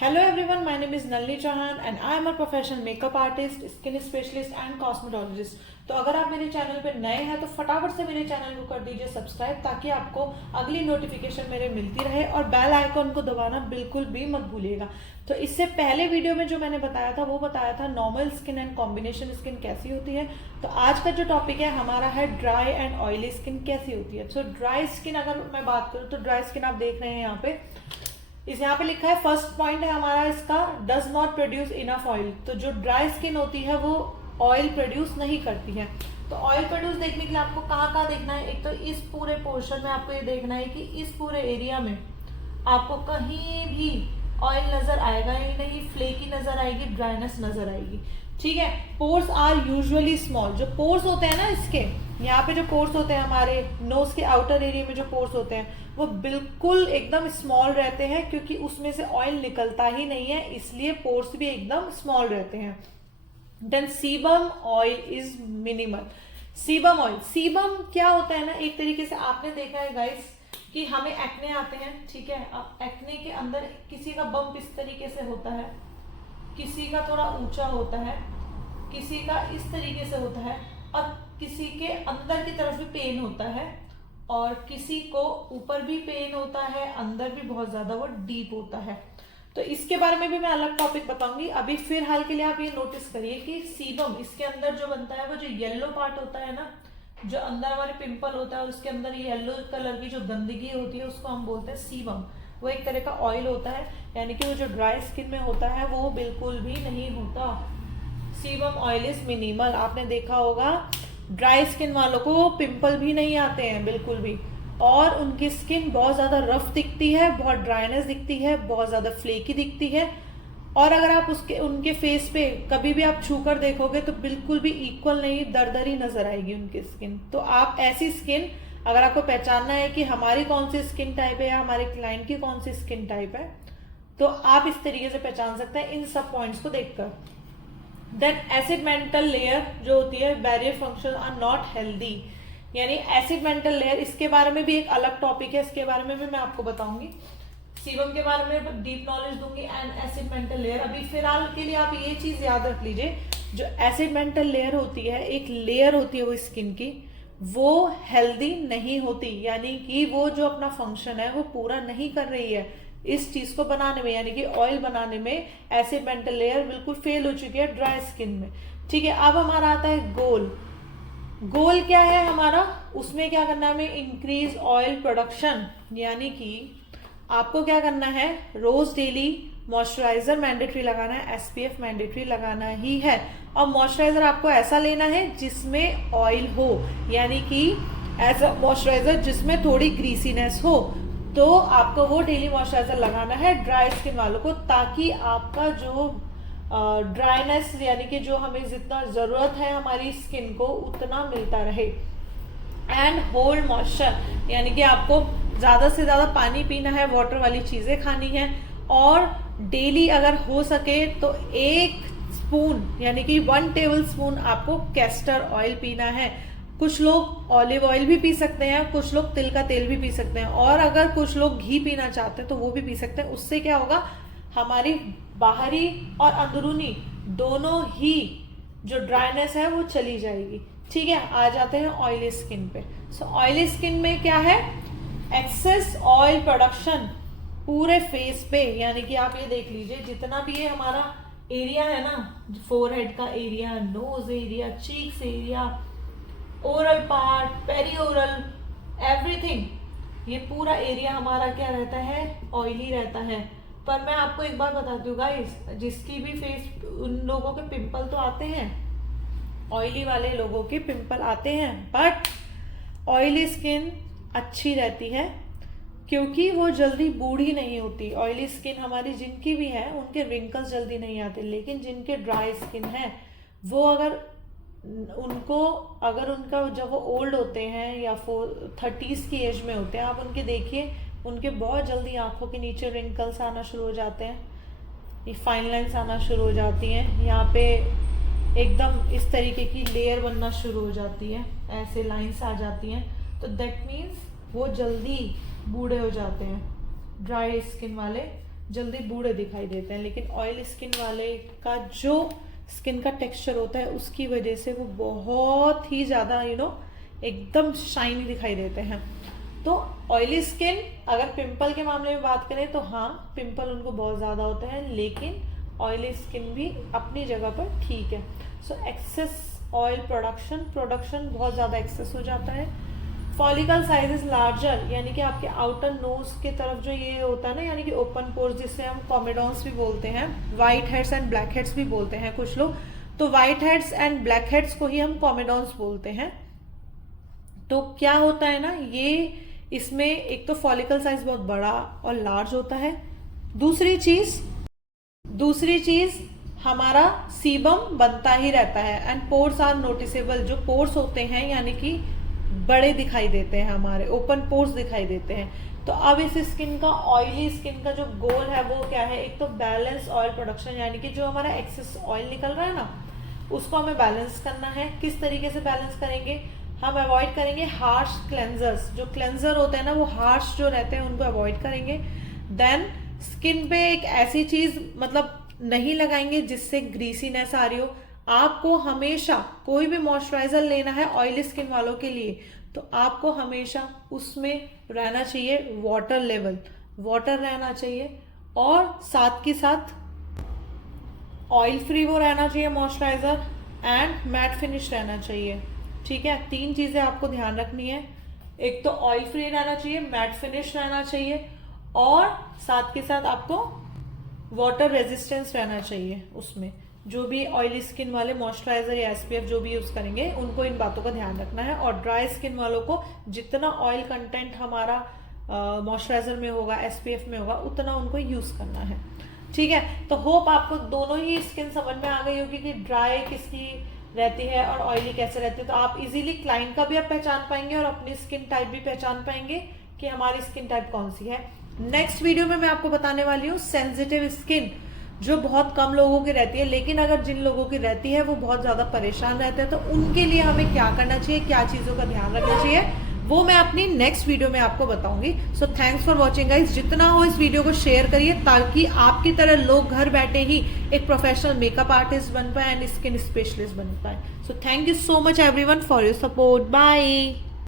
Hello everyone, my name is Nalini Chauhan and I am a professional makeup artist, skin specialist and cosmetologist। तो अगर आप मेरे channel पे नए हैं तो फटाफट से मेरे चैनल को कर दीजिए सब्सक्राइब, ताकि आपको अगली नोटिफिकेशन मेरे मिलती रहे, और बेल आइकॉन को दबाना बिल्कुल भी मत भूलिएगा। तो इससे पहले वीडियो में जो मैंने बताया था वो बताया था normal skin and combination skin कैसी होती है। तो आज का जो टॉपिक है हमारा है ड्राई एंड ऑयली स्किन कैसी होती है। तो ड्राई स्किन अगर मैं बात करूँ तो ड्राई स्किन आप देख रहे हैं यहाँ पे, यहाँ पे लिखा है फर्स्ट पॉइंट है हमारा इसका, does not produce enough oil. तो जो ड्राई स्किन होती है वो ऑयल प्रोड्यूस नहीं करती है। तो ऑयल प्रोड्यूस देखने के लिए आपको कहाँ कहाँ देखना है, एक तो इस पूरे पोर्शन में आपको ये देखना है कि इस पूरे एरिया में आपको कहीं भी ऑयल नजर आएगा ही नहीं, फ्लेकी नजर आएगी, ड्राइनेस नजर आएगी। ठीक है। Pores are usually small. जो पोर्स होते हैं ना इसके, यहाँ पे जो पोर्स होते हैं हमारे नोज के आउटर एरिया में जो पोर्स होते हैं वो बिल्कुल एकदम स्मॉल रहते हैं, क्योंकि उसमें से ऑयल निकलता ही नहीं है, इसलिए पोर्स भी एकदम स्मॉल रहते हैं। Then sebum oil is minimal. Sebum oil, sebum क्या होता है ना, एक तरीके से आपने देखा है गाइस कि हमें एक्ने आते हैं। ठीक है। अब एक्ने के अंदर किसी का बम्प इस तरीके से होता है, किसी का थोड़ा ऊंचा होता है, किसी का इस तरीके से होता है, और किसी के अंदर की तरफ भी पेन होता है, और किसी को ऊपर भी पेन होता है, अंदर भी बहुत ज्यादा वो डीप होता है। तो इसके बारे में भी मैं अलग टॉपिक बताऊंगी। अभी फिलहाल के लिए आप ये नोटिस करिए कि सीबम, इसके अंदर जो बनता है वो जो येलो पार्ट होता है ना, जो अंदर हमारे पिंपल होता है और उसके अंदर येलो कलर की जो गंदगी होती है उसको हम बोलते हैं सीबम। वो एक तरह का ऑयल होता है, यानी कि वो जो ड्राई स्किन में होता है वो बिल्कुल भी नहीं होता। Sebum oil is minimal. आपने देखा होगा ड्राई स्किन वालों को पिंपल भी नहीं आते हैं बिल्कुल भी, और उनकी स्किन बहुत ज्यादा रफ दिखती है, बहुत ड्राइनेस दिखती है, बहुत ज्यादा फ्लेकी दिखती है। और अगर आप उनके फेस पे कभी भी आप छूकर देखोगे तो बिल्कुल भी इक्वल नहीं, दरदरी नजर आएगी उनकी स्किन। तो आप ऐसी स्किन, अगर आपको पहचानना है कि हमारी कौन सी स्किन टाइप है या हमारे क्लाइंट की कौन सी स्किन टाइप है, तो आप इस तरीके से पहचान सकते हैं इन सब पॉइंट्स को देखकर। देन एसिड मेंटल लेयर जो होती है, barrier function are not healthy. यानी एसिड मेंटल लेयर, इसके बारे में भी एक अलग टॉपिक है, इसके बारे में भी मैं आपको बताऊंगी। सीबम के बारे में डीप नॉलेज दूंगी एंड एसिड मेंटल लेयर। अभी फिलहाल के लिए आप ये चीज याद रख लीजिए, जो एसिड मेंटल लेयर होती है, एक लेयर होती है वो स्किन की, वो हेल्दी नहीं होती। यानी कि वो जो अपना फंक्शन है वो पूरा नहीं कर रही है इस चीज को बनाने में, यानी कि ऑयल बनाने में एसिड मेंटल लेयर बिल्कुल फेल हो चुकी है ड्राई स्किन में। ठीक है। अब हमारा आता है गोल। गोल क्या है हमारा, उसमें क्या करना है हमें, इंक्रीज ऑयल प्रोडक्शन। यानी कि आपको क्या करना है, रोज डेली मॉइस्चराइजर मैंडेटरी लगाना है, एसपीएफ मैंडेटरी लगाना ही है। और मॉइस्चराइजर आपको ऐसा लेना है जिसमें ऑयल हो, यानी कि ऐसा मॉइस्चराइजर जिसमें थोड़ी ग्रीसीनेस हो, तो आपको वो डेली मॉइस्चराइजर लगाना है ड्राई स्किन वालों को, ताकि आपका जो ड्राइनेस, यानी कि जो हमें जितना जरूरत है हमारी स्किन को उतना मिलता रहे। एंड होल्ड मॉइस्चर, यानी कि आपको ज्यादा से ज्यादा पानी पीना है, वाटर वाली चीजें खानी है, और डेली अगर हो सके तो 1 स्पून यानी कि 1 टेबल स्पून आपको कैस्टर ऑयल पीना है। कुछ लोग ऑलिव ऑयल भी पी सकते हैं, कुछ लोग तिल का तेल भी पी सकते हैं, और अगर कुछ लोग घी पीना चाहते हैं तो वो भी पी सकते हैं। उससे क्या होगा, हमारी बाहरी और अंदरूनी दोनों ही जो ड्राइनेस है वो चली जाएगी। ठीक है। आ जाते हैं ऑयली स्किन पे। सो ऑयली स्किन में क्या है, एक्सेस ऑयल प्रोडक्शन पूरे फेस पे। यानी कि आप ये देख लीजिए, जितना भी ये हमारा एरिया है ना, फोरहेड का area, nose area, cheeks area, oral part, perioral, everything, ये पूरा एरिया हमारा क्या रहता है, ऑयली रहता है। पर मैं आपको एक बात बताती हूँ गाइस, जिसकी भी फेस, उन लोगों के पिंपल तो आते हैं, ऑयली वाले लोगों के पिंपल आते हैं, बट ऑयली स्किन अच्छी रहती है क्योंकि वो जल्दी बूढ़ी नहीं होती। ऑयली स्किन हमारी जिनकी भी है उनके रिंकल्स जल्दी नहीं आते, लेकिन जिनके ड्राई स्किन है वो अगर उनका जब वो ओल्ड होते हैं या 30s की एज में होते हैं, आप उनके देखिए, उनके बहुत जल्दी आंखों के नीचे रिंकल्स आना शुरू हो जाते हैं, ये फाइन लाइन्स आना शुरू हो जाती हैं, यहाँ पे एकदम इस तरीके की लेयर बनना शुरू हो जाती है, ऐसे लाइन्स आ जाती हैं। तो दैट मीन्स वो जल्दी बूढ़े हो जाते हैं ड्राई स्किन वाले जल्दी बूढ़े दिखाई देते हैं, लेकिन ऑयल स्किन वाले का जो स्किन का टेक्सचर होता है उसकी वजह से वो बहुत ही ज़्यादा एकदम शाइनी दिखाई देते हैं। तो ऑयली स्किन, अगर पिंपल के मामले में बात करें तो हाँ, पिंपल उनको बहुत ज़्यादा होते हैं, लेकिन ऑयली स्किन भी अपनी जगह पर ठीक है। सो एक्सेस ऑयल प्रोडक्शन बहुत ज़्यादा एक्सेस हो जाता है। फॉलिकल साइज इज लार्जर, यानी कि आपके आउटर नोज के तरफ जो ये होता है ना, यानी कि ओपन पोर्स, जिससे हम कॉमेडॉन्स भी बोलते हैं, white heads and black heads भी बोलते हैं कुछ लोग। तो white heads and black heads को ही हम कॉमेडॉन्स बोलते हैं। तो क्या होता है ना, ये इसमें एक तो फॉलिकल साइज बहुत बड़ा और लार्ज होता है। दूसरी चीज हमारा सीबम बनता ही रहता है एंड पोर्स आर नोटिसेबल। जो पोर्स होते हैं यानी कि बड़े दिखाई देते हैं, हमारे ओपन पोर्स दिखाई देते हैं। तो अब इस स्किन का, ऑयली स्किन का जो गोल है वो क्या है, एक तो बैलेंस ऑयल प्रोडक्शन, यानी कि जो हमारा एक्सेस ऑयल निकल रहा है ना उसको हमें बैलेंस करना है। किस तरीके से बैलेंस करेंगे, हम अवॉइड करेंगे हार्श क्लेंजर्स। जो क्लेंजर होते हैं ना वो हार्श जो रहते हैं उनको अवॉइड करेंगे। देन स्किन पे एक ऐसी चीज मतलब नहीं लगाएंगे जिससे ग्रीसीनेस आ रही हो। आपको हमेशा कोई भी मॉइस्चराइजर लेना है ऑयली स्किन वालों के लिए तो आपको हमेशा उसमें रहना चाहिए वाटर लेवल, वाटर रहना चाहिए, और साथ के साथ ऑयल फ्री वो रहना चाहिए मॉइस्चराइजर, एंड मैट फिनिश रहना चाहिए। ठीक है, 3 चीजें आपको ध्यान रखनी है। एक तो ऑयल फ्री रहना चाहिए, मैट फिनिश रहना चाहिए, और साथ के साथ आपको वाटर रेजिस्टेंस रहना चाहिए। उसमें जो भी ऑयली स्किन वाले मॉइस्चराइजर या एसपीएफ जो भी यूज करेंगे उनको इन बातों का ध्यान रखना है। और ड्राई स्किन वालों को जितना ऑयल कंटेंट हमारा मॉइस्चराइजर में होगा, एसपीएफ में होगा, उतना उनको यूज करना है। ठीक है, तो होप आपको दोनों ही स्किन समझ में आ गई होगी कि ड्राई किसकी रहती है और ऑयली कैसे रहती है। तो आप इजीली क्लाइंट का भी आप पहचान पाएंगे और अपनी स्किन टाइप भी पहचान पाएंगे कि हमारी स्किन टाइप कौन सी है। नेक्स्ट वीडियो में मैं आपको बताने वाली हूँ सेंसिटिव स्किन, जो बहुत कम लोगों की रहती है, लेकिन अगर जिन लोगों की रहती है वो बहुत ज्यादा परेशान रहते हैं, तो उनके लिए हमें क्या करना चाहिए, क्या चीजों का ध्यान रखना चाहिए, वो मैं अपनी नेक्स्ट वीडियो में आपको बताऊंगी। So thanks for watching guys. जितना हो इस वीडियो को शेयर करिए ताकि आपकी तरह लोग घर बैठे ही एक प्रोफेशनल मेकअप आर्टिस्ट बन पाए एंड स्किन स्पेशलिस्ट बन पाए। So thank you so much everyone for your support. Bye.